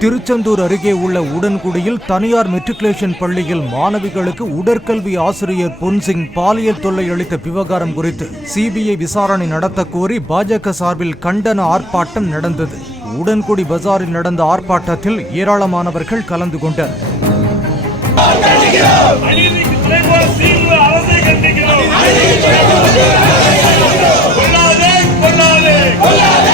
திருச்செந்தூர் அருகே உள்ள உடன்குடியில் தனியார் மெட்ரிகுலேஷன் பள்ளியில் மாணவிகளுக்கு உடற்கல்வி ஆசிரியர் பொன்சிங் பாலியல் தொல்லை அளித்த விவகாரம் குறித்து சிபிஐ விசாரணை நடத்த கோரி பாஜக சார்பில் கண்டன ஆர்ப்பாட்டம் நடந்தது. உடன்குடி பஜாரில் நடந்த ஆர்ப்பாட்டத்தில் ஏராளமானவர்கள் கலந்து கொண்டனர். கொல்லாதே